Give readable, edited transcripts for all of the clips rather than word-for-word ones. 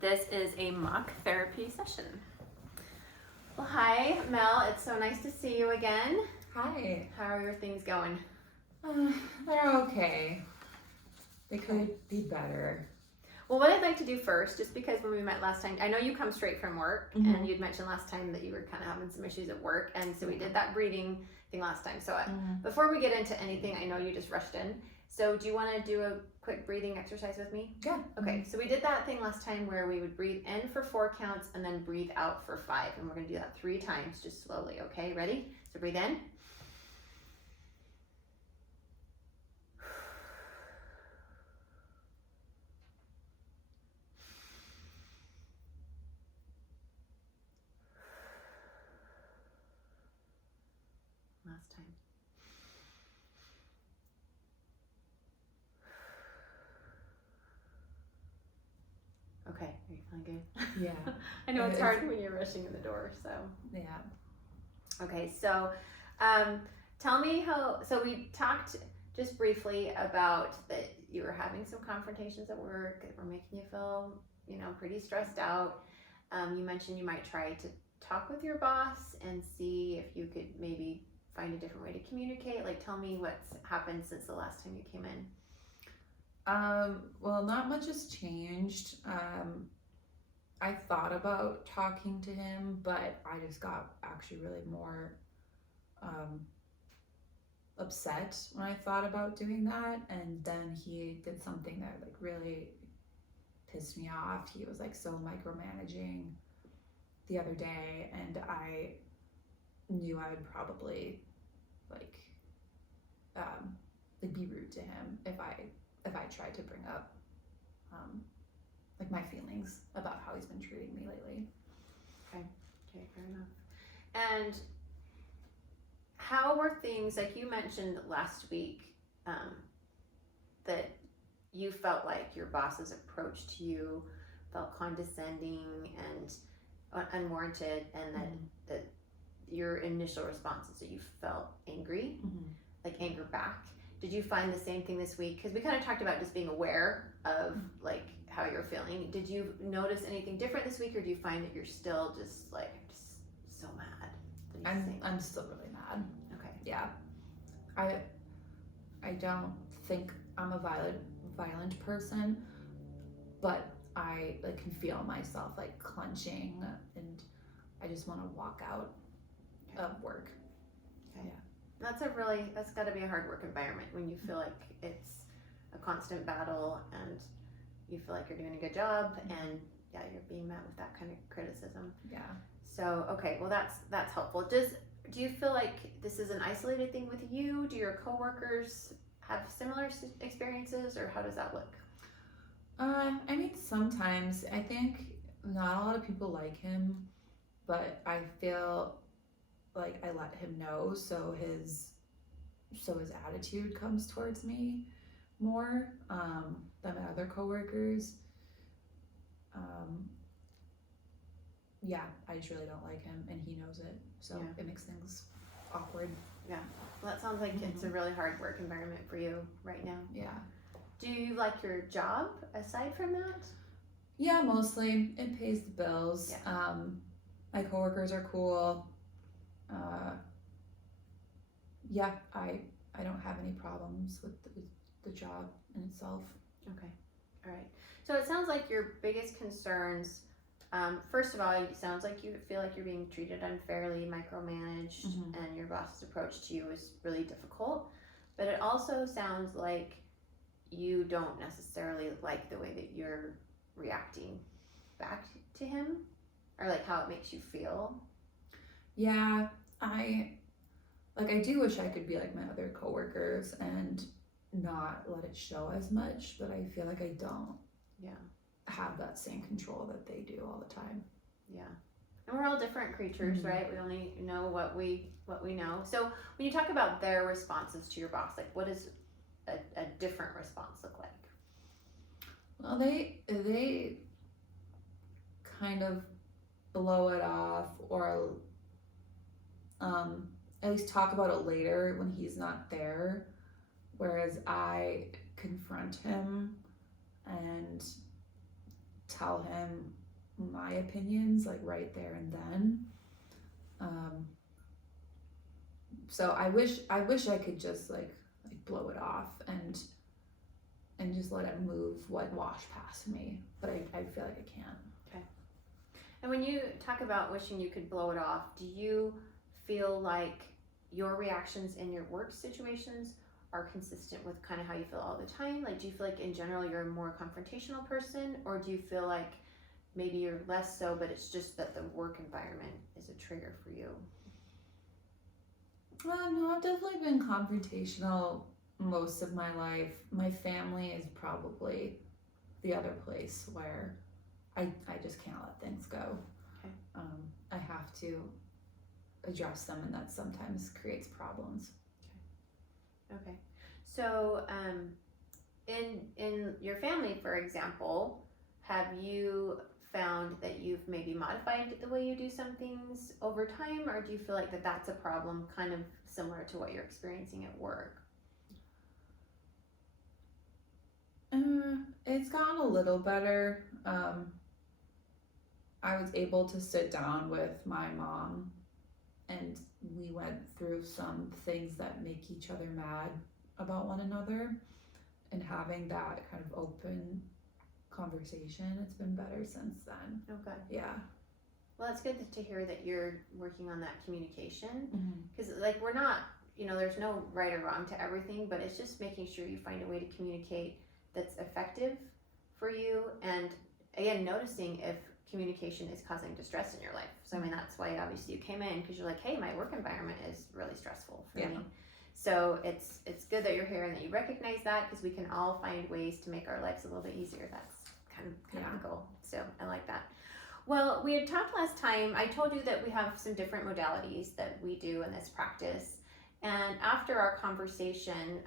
This is a mock therapy session. Well, hi, Mel. It's so nice to see you again. Hi. How are your things going? They're okay. They could be better. Well, what I'd like to do first, just because when we met last time, I know you come straight from work, and you'd mentioned last time that you were kind of having some issues at work, and so we did that breathing thing last time. So before we get into anything, I know you just rushed in. So do you want to do a quick breathing exercise with me? Yeah. Okay, so we did that thing last time where we would breathe in for 4 counts and then breathe out for 5. And we're going to do that 3 times, just slowly, okay? Ready? So breathe in. Last time. Okay, are you feeling good? Yeah. I know it's hard when you're rushing in the door, so. Yeah. Okay, so tell me so we talked just briefly about that you were having some confrontations at work that were making you feel, pretty stressed out. You mentioned you might try to talk with your boss and see if you could maybe find a different way to communicate. Like, tell me what's happened since the last time you came in. Well, not much has changed. I thought about talking to him, but I just got actually really more upset when I thought about doing that. And then he did something that like really pissed me off. He was like so micromanaging the other day, and I knew I would probably like be rude to him if I tried to bring up like my feelings about how he's been treating me lately. Okay, fair enough. And how were things, like you mentioned last week, that you felt like your boss's approach to you felt condescending and unwarranted, and that your initial response is that you felt angry, like anger back. Did you find the same thing this week? Because we kind of talked about just being aware of like how you're feeling. Did you notice anything different this week, or do you find that you're still just like so mad? I'm still really mad. Okay. Yeah. I don't think I'm a violent person, but I like can feel myself like clenching, and I just want to walk out of work. Okay. Yeah. That's got to be a hard work environment when you feel like it's a constant battle and you feel like you're doing a good job, and yeah, you're being met with that kind of criticism. Yeah. So, okay, well that's helpful. Do you feel like this is an isolated thing with you? Do your coworkers have similar experiences, or how does that look? I mean, sometimes I think not a lot of people like him, but I feel like I let him know, so his attitude comes towards me more than my other coworkers. Yeah, I just really don't like him, and he knows it, so it makes things awkward. Yeah, well, that sounds like it's a really hard work environment for you right now. Yeah. Do you like your job aside from that? Yeah, mostly. It pays the bills. Yeah. My coworkers are cool. Yeah, I don't have any problems with the job in itself. Okay, all right. So it sounds like your biggest concerns, first of all, it sounds like you feel like you're being treated unfairly, micromanaged, and your boss's approach to you is really difficult. But it also sounds like you don't necessarily like the way that you're reacting back to him, or like how it makes you feel. Yeah, I do wish I could be like my other coworkers and not let it show as much, but I feel like I don't have that same control that they do all the time. Yeah. And we're all different creatures, right? We only know what we know. So when you talk about their responses to your boss, like what does a different response look like? Well, they kind of blow it off, or at least talk about it later when he's not there, whereas I confront him and tell him my opinions like right there and then. So I wish I could just like blow it off and just let it move what wash past me, but I feel like I can't. Okay. And when you talk about wishing you could blow it off, do you feel like your reactions in your work situations are consistent with kind of how you feel all the time? Like, do you feel like in general you're a more confrontational person, or do you feel like maybe you're less so, but it's just that the work environment is a trigger for you? No, I've definitely been confrontational most of my life. My family is probably the other place where I just can't let things go. Okay. I have to address them, and that sometimes creates problems. Okay. So, in your family, for example, have you found that you've maybe modified the way you do some things over time, or do you feel like that's a problem kind of similar to what you're experiencing at work? It's gotten a little better. I was able to sit down with my mom, and we went through some things that make each other mad about one another, and having that kind of open conversation, it's been better since then. Oh, good. Yeah. Well, it's good to hear that you're working on that communication, Mm-hmm. because like we're not, there's no right or wrong to everything, but it's just making sure you find a way to communicate that's effective for you, and again, noticing if communication is causing distress in your life. So I mean, that's why obviously you came in, because you're like, hey, my work environment is really stressful for me. So it's good that you're here and that you recognize that, because we can all find ways to make our lives a little bit easier. That's kind of the goal. So I like that. Well, we had talked last time, I told you that we have some different modalities that we do in this practice. And after our conversation,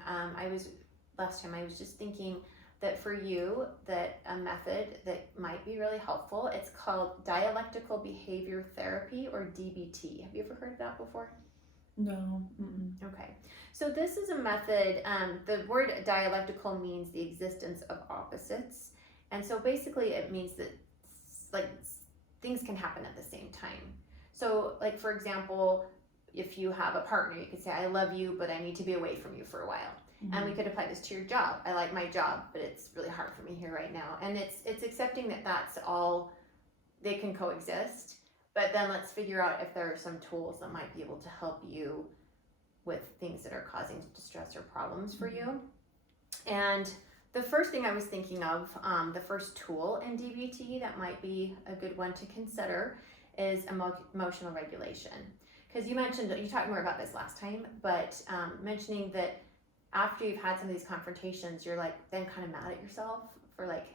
last time I was just thinking that for you, that a method that might be really helpful, it's called dialectical behavior therapy, or DBT. Have you ever heard of that before? No. Mm-mm. Okay. So this is a method, the word dialectical means the existence of opposites. And so basically it means that like things can happen at the same time. So like, for example, if you have a partner, you could say, I love you, but I need to be away from you for a while. Mm-hmm. And we could apply this to your job. I like my job, but it's really hard for me here right now. And it's accepting that that's all, they can coexist. But then let's figure out if there are some tools that might be able to help you with things that are causing distress or problems for you. And the first thing I was thinking of, the first tool in DBT that might be a good one to consider is emotional regulation. Because you talked more about this last time, but mentioning that after you've had some of these confrontations, you're like then kind of mad at yourself for like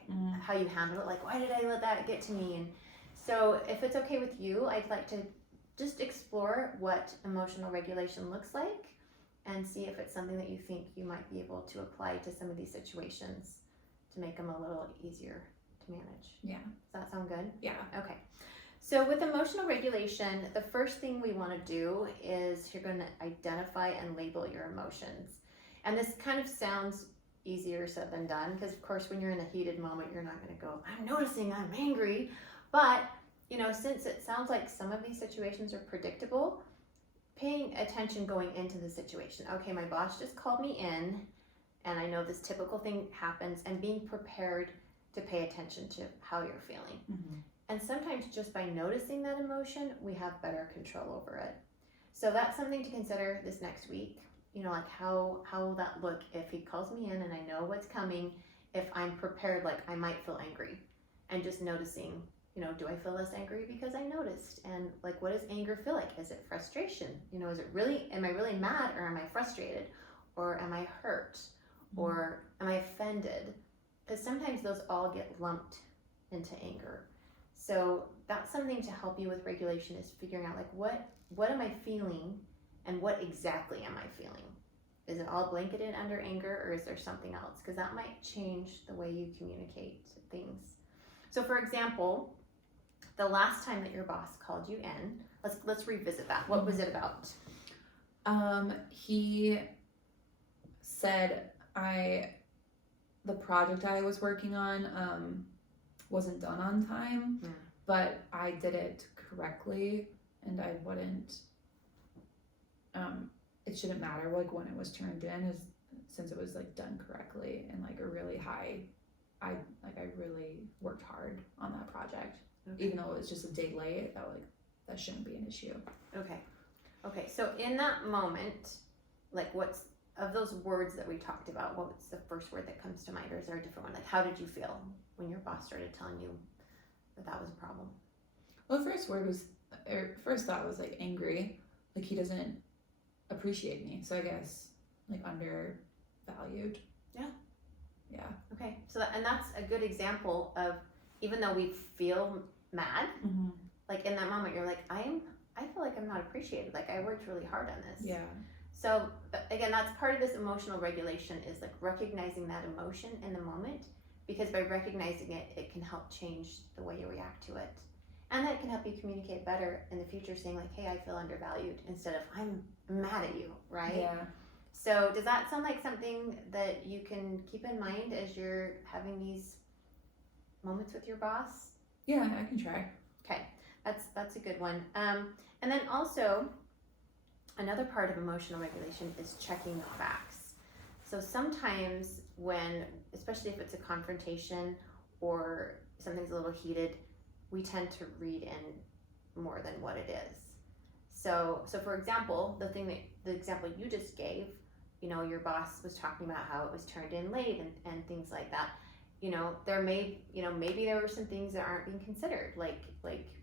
how you handle it. Like, why did I let that get to me? And so if it's okay with you, I'd like to just explore what emotional regulation looks like and see if it's something that you think you might be able to apply to some of these situations to make them a little easier to manage. Yeah. Does that sound good? Yeah. Okay. So with emotional regulation, the first thing we want to do is you're going to identify and label your emotions. And this kind of sounds easier said than done, because of course when you're in a heated moment, you're not going to go, I'm noticing I'm angry. But, since it sounds like some of these situations are predictable, paying attention going into the situation. Okay, my boss just called me in, and I know this typical thing happens, and being prepared to pay attention to how you're feeling. Mm-hmm. And sometimes just by noticing that emotion, we have better control over it. So that's something to consider this next week. Like how will that look if he calls me in and I know what's coming, if I'm prepared, like I might feel angry, and just noticing, do I feel less angry because I noticed? And like, what does anger feel like? Is it frustration? Is it really, am I really mad, or am I frustrated, or am I hurt, or am I offended? Because sometimes those all get lumped into anger. So that's something to help you with regulation, is figuring out like what am I feeling, and what exactly am I feeling? Is it all blanketed under anger, or is there something else? Because that might change the way you communicate things. So for example, the last time that your boss called you in, let's revisit that. What was it about? He said the project I was working on, wasn't done on time, Mm. but I did it correctly, and I wouldn't. It shouldn't matter like when it was turned in, is since it was like done correctly and like a really high. I really worked hard on that project, even though it was just a day late. That shouldn't be an issue. Okay, so in that moment, like what's of those words that we talked about, what's the first word that comes to mind, or is there a different one? Like, how did you feel when your boss started telling you that was a problem? Well, the first thought was like angry, like he doesn't appreciate me. So I guess like undervalued. Yeah. Okay, so and that's a good example of, even though we feel mad, Mm-hmm. like in that moment, you're like, I feel like I'm not appreciated. Like I worked really hard on this. Yeah. So again, that's part of this emotional regulation, is like recognizing that emotion in the moment, because by recognizing it, it can help change the way you react to it. And that can help you communicate better in the future, saying like, hey, I feel undervalued, instead of I'm mad at you, right? Yeah. So does that sound like something that you can keep in mind as you're having these moments with your boss? Yeah, I can try. Okay, that's a good one. And then also, another part of emotional regulation is checking the facts. So sometimes when, especially if it's a confrontation or something's a little heated, we tend to read in more than what it is. So for example, the example you just gave, your boss was talking about how it was turned in late and things like that. There may, maybe there were some things that aren't being considered, like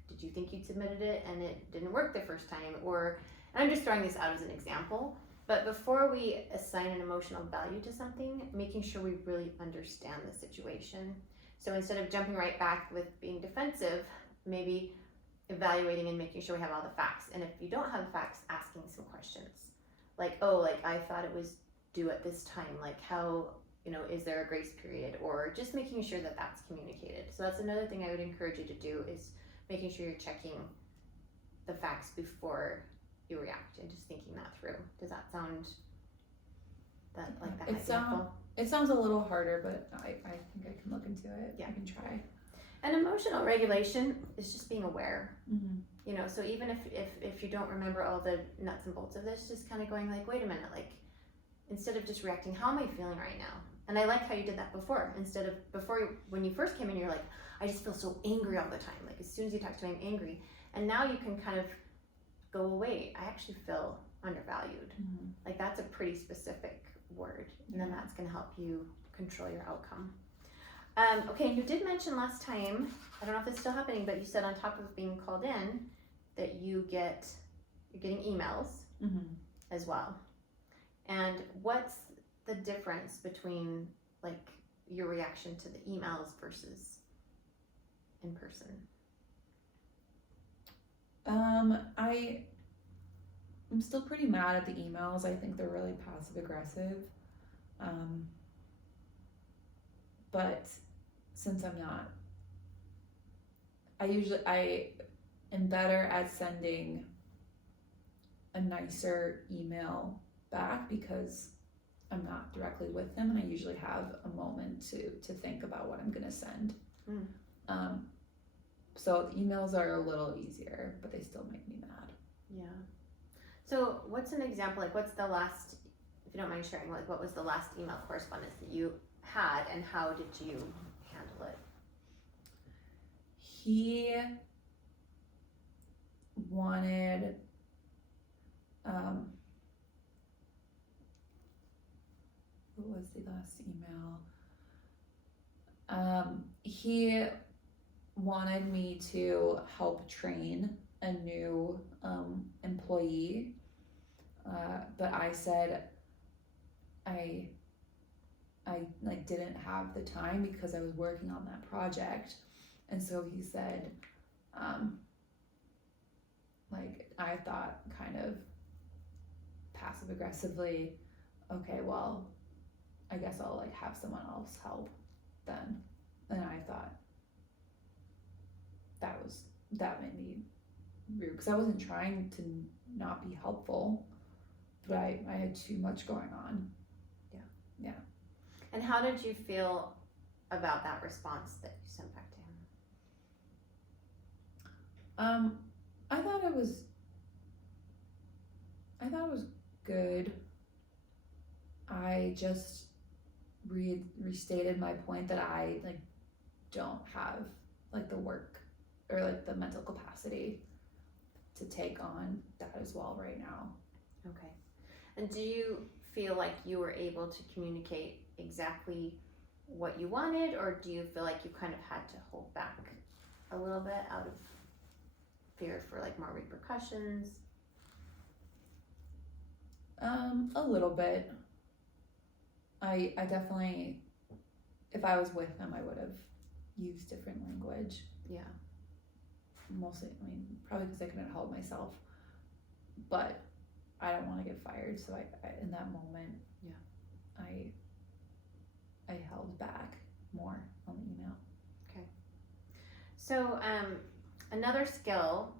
did you think you'd submitted it and it didn't work the first time, or, and I'm just throwing this out as an example, but before we assign an emotional value to something, making sure we really understand the situation. So instead of jumping right back with being defensive, maybe evaluating and making sure we have all the facts. And if you don't have the facts, asking some questions. Like, oh, like I thought it was due at this time. Like how, is there a grace period? Or just making sure that that's communicated. So that's another thing I would encourage you to do, is making sure you're checking the facts before you react and just thinking that through. Does that sound that might be helpful? It sounds a little harder, but I think I can look into it. Yeah. I can try. And emotional regulation is just being aware. Mm-hmm. So even if you don't remember all the nuts and bolts of this, just kind of going like, wait a minute, like instead of just reacting, how am I feeling right now? And I like how you did that before. Instead of when you first came in, you're like, I just feel so angry all the time. Like as soon as you talk to me, I'm angry. And now you can kind of go, wait, I actually feel undervalued. Mm-hmm. Like that's a pretty specific word. And then that's going to help you control your outcome. Okay, you did mention last time, I don't know if it's still happening, but you said on top of being called in that you're getting emails Mm-hmm. as well. And what's the difference between like your reaction to the emails versus in person? I'm still pretty mad at the emails. I think they're really passive aggressive. But since I'm not, I am better at sending a nicer email back because I'm not directly with them, and I usually have a moment to think about what I'm gonna send. So the emails are a little easier, but they still make me mad. Yeah. So what's an example, like what's the last, if you don't mind sharing, like what was the last email correspondence that you had and how did you handle it? He wanted what was the last email? He wanted me to help train a new employee, but I said I like didn't have the time because I was working on that project, and so he said like I thought kind of passive aggressively, okay, well I guess I'll like have someone else help then. And I thought that made me rude because I wasn't trying to not be helpful, but I had too much going on. And how did you feel about that response that you sent back to him? I thought it was good. I just restated my point that I like don't have like the work or like the mental capacity to take on that as well right now. Okay. And do you feel like you were able to communicate exactly what you wanted, or do you feel like you kind of had to hold back a little bit out of fear for like more repercussions? A little bit. I definitely, if I was with him, I would have used different language. Yeah. Mostly, I mean, probably because I couldn't help myself. But I don't want to get fired, so I in that moment, yeah, I held back more on the email. Okay. So another skill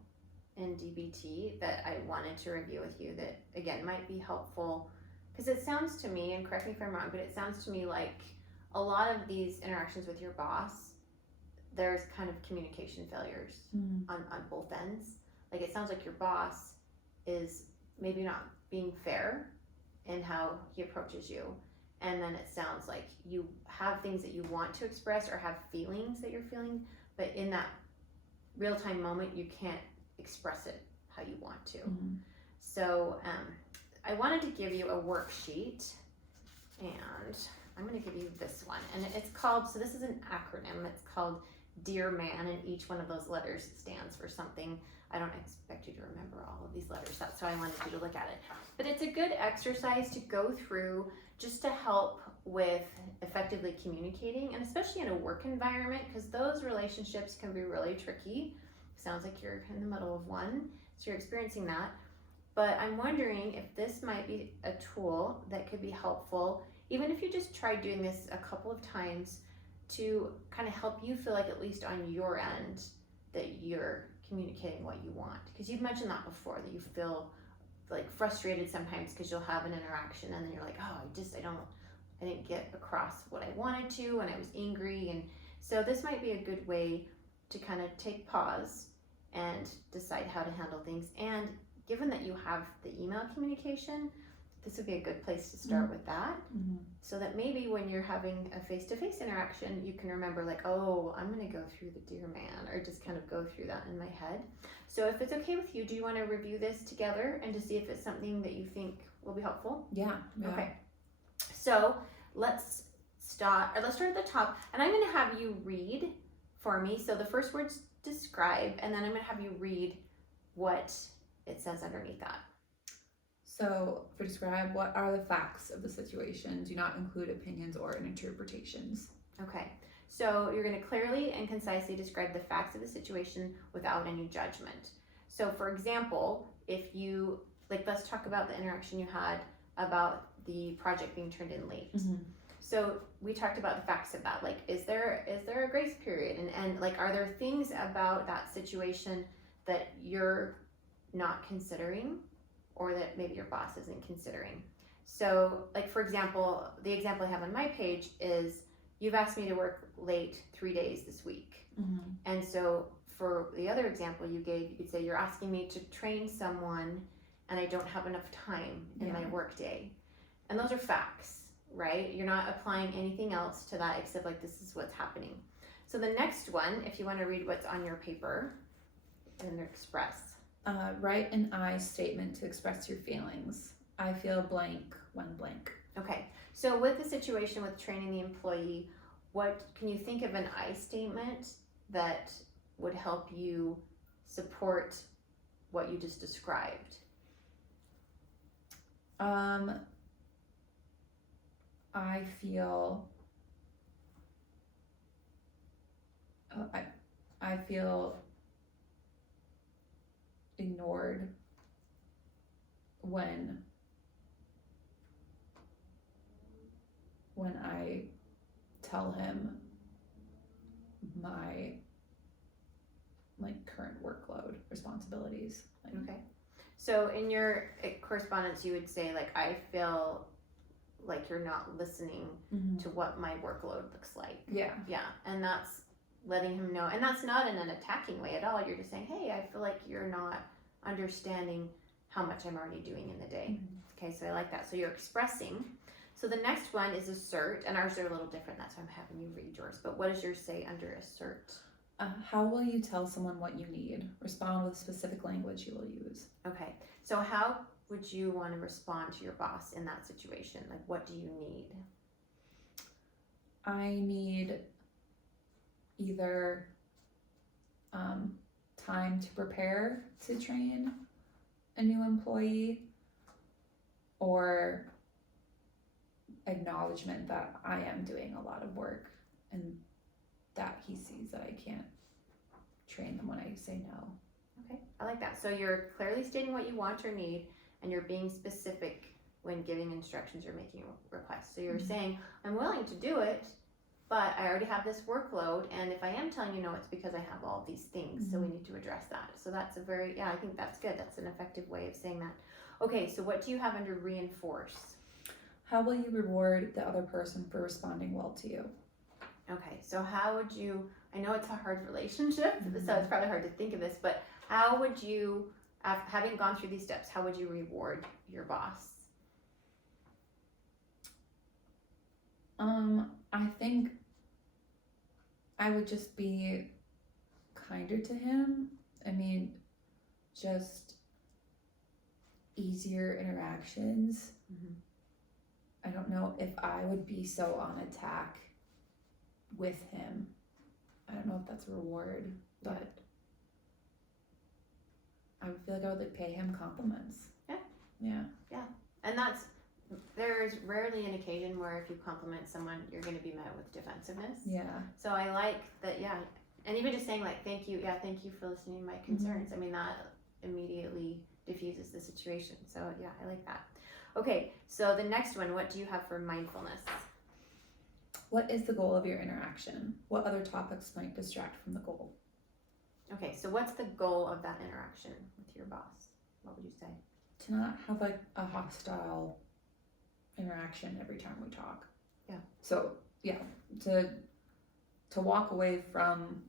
in DBT that I wanted to review with you that again might be helpful, because it sounds to me, and correct me if I'm wrong, but it sounds to me like a lot of these interactions with your boss, there's kind of communication failures on both ends. Like it sounds like your boss is maybe not being fair in how he approaches you. And then it sounds like you have things that you want to express or have feelings that you're feeling, but in that real-time moment, you can't express it how you want to. So I wanted to give you a worksheet, and I'm going to give you this one. And it's called, so this is an acronym, it's called Dear Man, and each one of those letters stands for something. I don't expect you to remember all of these letters, that's why I wanted you to look at it. But it's a good exercise to go through just to help with effectively communicating, and especially in a work environment, because those relationships can be really tricky. Sounds like you're in the middle of one, so you're experiencing that. But I'm wondering if this might be a tool that could be helpful, even if you just try doing this a couple of times, to kind of help you feel like, at least on your end, that you're communicating what you want. Because you've mentioned that before, that you feel like frustrated sometimes because you'll have an interaction and then you're like, oh, I didn't get across what I wanted to, and I was angry. And so this might be a good way to kind of take pause and decide how to handle things. And given that you have the email communication, this would be a good place to start with that, so that maybe when you're having a face-to-face interaction, you can remember like, oh, I'm going to go through the Dear Man, or just kind of go through that in my head. So if it's okay with you, do you want to review this together and to see if it's something that you think will be helpful? Yeah. Okay. So let's start at the top, and I'm going to have you read for me. So the first word's describe, and then I'm going to have you read what it says underneath that. So for describe, what are the facts of the situation? Do not include opinions or interpretations. Okay, so you're going to clearly and concisely describe the facts of the situation without any judgment. So for example, if you, like, let's talk about the interaction you had about the project being turned in late. So we talked about the facts of that. Like, is there a grace period? And like, are there things about that situation that you're not considering, or that maybe your boss isn't considering? So like, for example, the example I have on my page is, you've asked me to work late 3 days this week. And so for the other example you gave, you could say, you're asking me to train someone and I don't have enough time in my work day. And those are facts, right? You're not applying anything else to that except like, this is what's happening. So the next one, if you want to read what's on your paper and express. Write an I statement to express your feelings. I feel blank when blank. Okay, so with the situation with training the employee, what can you think of an I statement that would help you support what you just described? I feel I feel ignored when I tell him my like current workload responsibilities. Okay, so in your correspondence you would say like, I feel like you're not listening to what my workload looks like. Yeah, and that's letting him know, and that's not in an attacking way at all. You're just saying, hey, I feel like you're not understanding how much I'm already doing in the day. Okay, so I like that. So you're expressing. So the next one is assert, and ours are a little different. That's why I'm having you read yours. But what does yours say under assert? How will you tell someone what you need? Respond with specific language you will use. Okay, so how would you want to respond to your boss in that situation? Like, what do you need? I need either time to prepare to train a new employee, or acknowledgement that I am doing a lot of work and that he sees that I can't train them when I say no. Okay, I like that. So you're clearly stating what you want or need, and you're being specific when giving instructions or making requests. So you're saying, I'm willing to do it, but I already have this workload, and if I am telling you no, it's because I have all these things, so we need to address that. So that's a very, I think that's good. That's an effective way of saying that. Okay, so what do you have under reinforce? How will you reward the other person for responding well to you? Okay, so how would you, I know it's a hard relationship, so it's probably hard to think of this, but how would you, having gone through these steps, how would you reward your boss? I think I would just be kinder to him. I mean, just easier interactions. I don't know if I would be so on attack with him. I don't know if that's a reward, but I would feel like I would like pay him compliments. Yeah. And there's rarely an occasion where if you compliment someone, you're going to be met with defensiveness. Yeah. So I like that, and even just saying like, thank you for listening to my concerns. I mean, that immediately diffuses the situation. So I like that. Okay, so the next one, what do you have for mindfulness? What is the goal of your interaction? What other topics might distract from the goal? Okay, so what's the goal of that interaction with your boss? What would you say? To not have like a hostile interaction every time we talk. Yeah. So to walk away from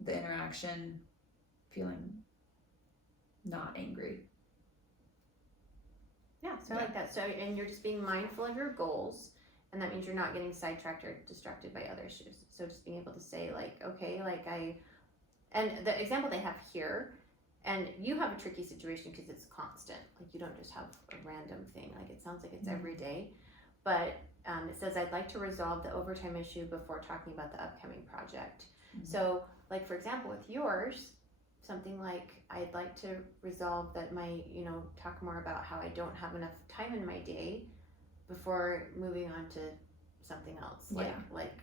the interaction feeling not angry. Yeah, so I like that. So, and you're just being mindful of your goals, and that means you're not getting sidetracked or distracted by other issues. So just being able to say like, okay, and the example they have here, and you have a tricky situation because it's constant. Like you don't just have a random thing. Like it sounds like it's every day. But it says, I'd like to resolve the overtime issue before talking about the upcoming project. So like, for example, with yours, something like, I'd like to resolve that talk more about how I don't have enough time in my day before moving on to something else. Like,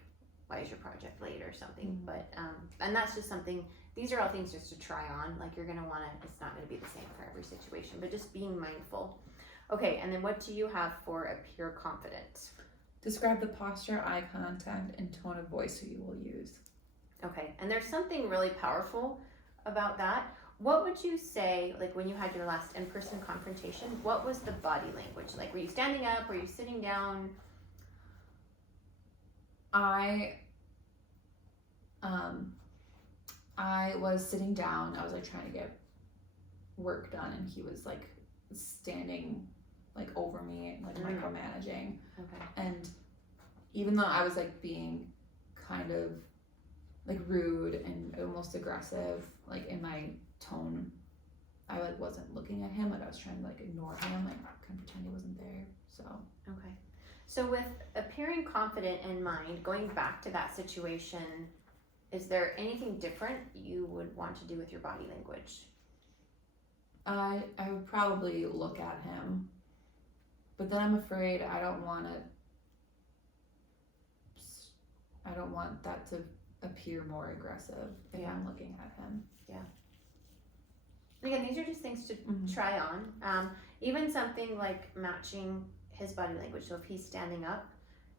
why is your project late or something? But, and that's just something, these are all things just to try on. Like you're going to want to, it's not going to be the same for every situation, but just being mindful. Okay, and then what do you have for appear confident? Describe the posture, eye contact, and tone of voice you will use. Okay, and there's something really powerful about that. What would you say, like when you had your last in-person confrontation, what was the body language? Like, were you standing up? Were you sitting down? I was sitting down. I was like trying to get work done, and he was like standing like over me, like micromanaging. Okay. And even though I was like being kind of like rude and almost aggressive, like in my tone, I like wasn't looking at him. Like I was trying to like ignore him, like kind of pretend he wasn't there. So okay. So with appearing confident in mind, going back to that situation, is there anything different you would want to do with your body language? I would probably look at him, but then I'm afraid I don't want that to appear more aggressive if I'm looking at him. Yeah. Again, these are just things to try on. Even something like matching his body language. So if he's standing up,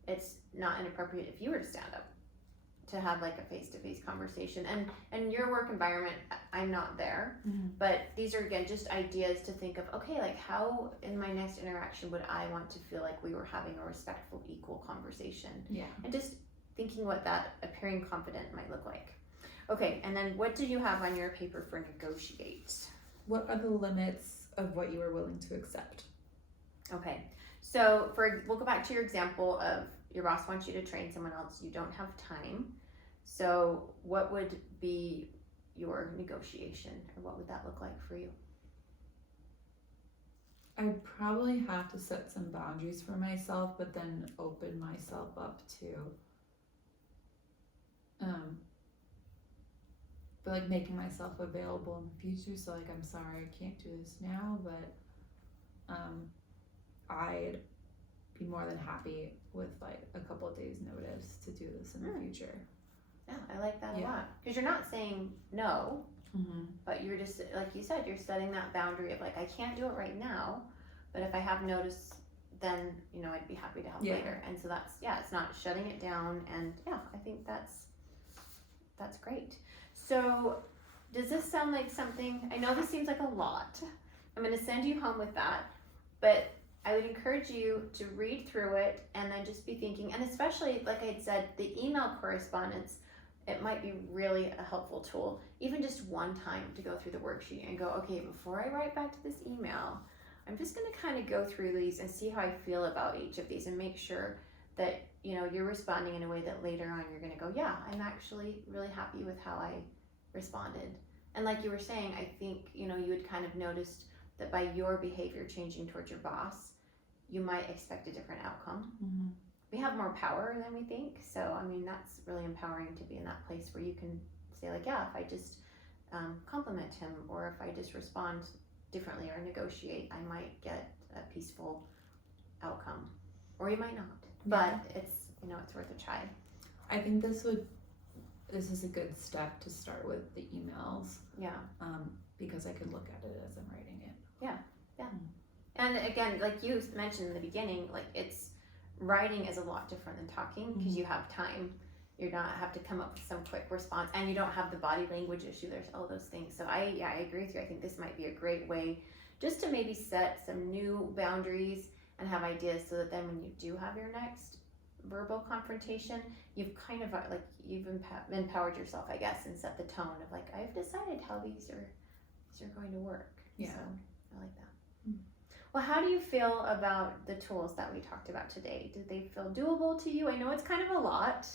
it's not inappropriate if you were to stand up to have like a face-to-face conversation. And your work environment, I'm not there, but these are again just ideas to think of, okay, like how in my next interaction would I want to feel like we were having a respectful, equal conversation? Yeah. And just thinking what that appearing confident might look like. Okay, and then what did you have on your paper for negotiate? What are the limits of what you are willing to accept? Okay, so we'll go back to your example of your boss wants you to train someone else, you don't have time. So what would be your negotiation, or what would that look like for you? I would probably have to set some boundaries for myself, but then open myself up to but like making myself available in the future. So like, I'm sorry I can't do this now, but I'd be more than happy with like a couple of days notice to do this in the future. Yeah, I like that a Yeah. lot, because you're not saying no, Mm-hmm. but you're just, like you said, you're setting that boundary of like, I can't do it right now, but if I have notice, then I'd be happy to help Yeah. later. And so that's, it's not shutting it down. And I think that's great. So does this sound like something, I know this seems like a lot, I'm going to send you home with that, but I would encourage you to read through it and then just be thinking, and especially like I had said, the email correspondence, it might be really a helpful tool, even just one time to go through the worksheet and go, okay, before I write back to this email, I'm just going to kind of go through these and see how I feel about each of these, and make sure that you're responding in a way that later on you're going to go, yeah, I'm actually really happy with how I responded. And like you were saying, I think you had kind of noticed that by your behavior changing towards your boss, you might expect a different outcome. Mm-hmm. We have more power than we think, so I mean that's really empowering to be in that place where you can say like, yeah, if I just compliment him, or if I just respond differently or negotiate, I might get a peaceful outcome, or you might not. But it's it's worth a try. I think this is a good step to start with the emails. Yeah. Because I could look at it as I'm writing it. Yeah. And again, like you mentioned in the beginning, like writing is a lot different than talking, because you have time. You don't have to come up with some quick response, and you don't have the body language issue. There's all those things. So I agree with you. I think this might be a great way just to maybe set some new boundaries and have ideas, so that then when you do have your next verbal confrontation, you've kind of like you've empowered yourself, I guess, and set the tone of like, I've decided how these are going to work. Yeah. So I like that. Well, how do you feel about the tools that we talked about today? Did they feel doable to you? I know it's kind of a lot.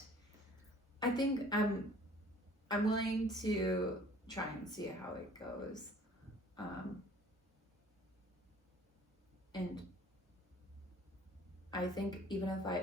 I think I'm willing to try and see how it goes. And I think even if I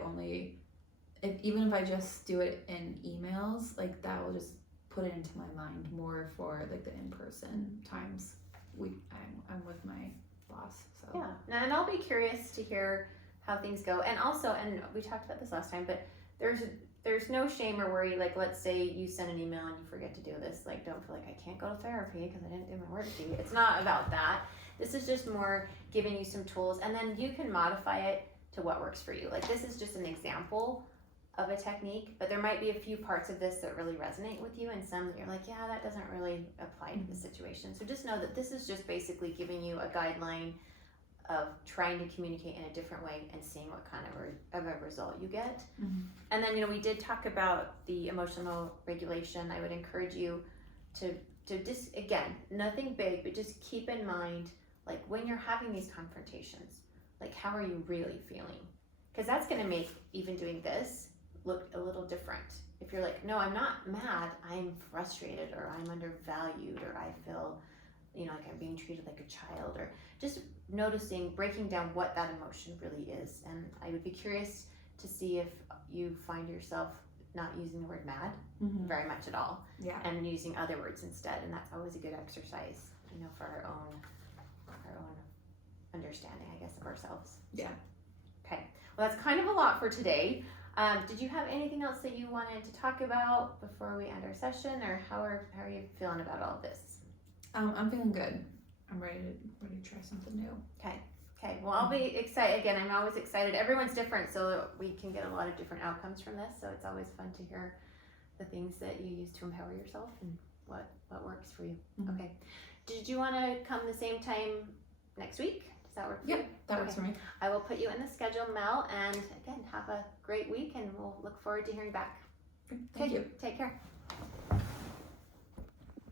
just do it in emails, like that will just put it into my mind more for like the in-person times I'm with my boss. So Yeah, and I'll be curious to hear how things go. And also, and we talked about this last time, but there's no shame or worry. Like, let's say you send an email and you forget to do this. Like, don't feel like I can't go to therapy because I didn't do my worksheet. It's not about that. This is just more giving you some tools, and then you can modify it to what works for you. Like, this is just an example of a technique, but there might be a few parts of this that really resonate with you, and some that you're like, yeah, that doesn't really apply to the situation. So just know that this is just basically giving you a guideline of trying to communicate in a different way and seeing what kind of a result you get. Mm-hmm. And then we did talk about the emotional regulation. I would encourage you to just, again, nothing big, but just keep in mind, like when you're having these confrontations, like how are you really feeling? Because that's going to make even doing this look a little different. If you're like, no, I'm not mad, I'm frustrated, or I'm undervalued, or I feel like I'm being treated like a child, or just noticing, breaking down what that emotion really is. And I would be curious to see if you find yourself not using the word mad very much at all, and using other words instead. And that's always a good exercise, for our own understanding, I guess, of ourselves. Yeah. Okay. Well, that's kind of a lot for today. Did you have anything else that you wanted to talk about before we end our session, or how are you feeling about all of this? I'm feeling good. I'm ready to try something new. Okay. Well, I'll be excited. Again, I'm always excited. Everyone's different, so we can get a lot of different outcomes from this. So it's always fun to hear the things that you use to empower yourself and what works for you. Mm-hmm. Okay. Did you want to come the same time next week? Does that work for you? Yep, that works for me. I will put you in the schedule, Mel, and again, have a great week, and we'll look forward to hearing back. Thank you. Take care.